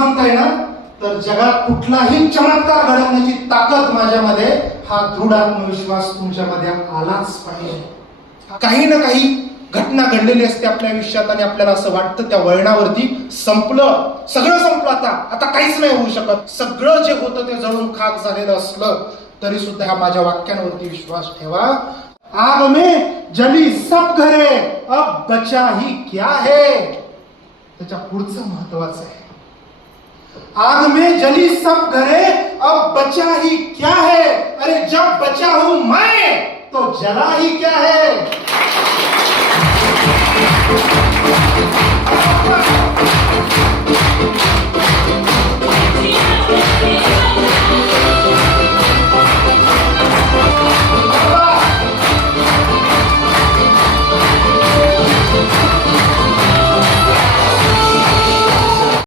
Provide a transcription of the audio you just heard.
श्रीमंत आहे ना, तर जगात कुठलाही चमत्कार घडवण्याची ताकद माझ्यामध्ये, हा दृढ आत्मविश्वास तुमच्यामध्ये आलाच पाहिजे. काही ना काही घटना घडलेली असते आपल्या आयुष्यात आणि आपल्याला असं वाटतं त्या वळणावरती संपलं, सगळं संपलं, आता काहीच नाही होऊ शकत. सगळं जे होतं ते जळून खाक झालेलं असलं तरी सुद्धा ह्या माझ्या वाक्यांवरती विश्वास ठेवा. आग में जली सब घरे, अब बचा ही क्या है. त्याच्या पुढचं महत्वाचं आहे. आग में जली सब घरे, अब बचा ही क्या है. अरे जब बचा हूं मैं तो जला ही क्या है.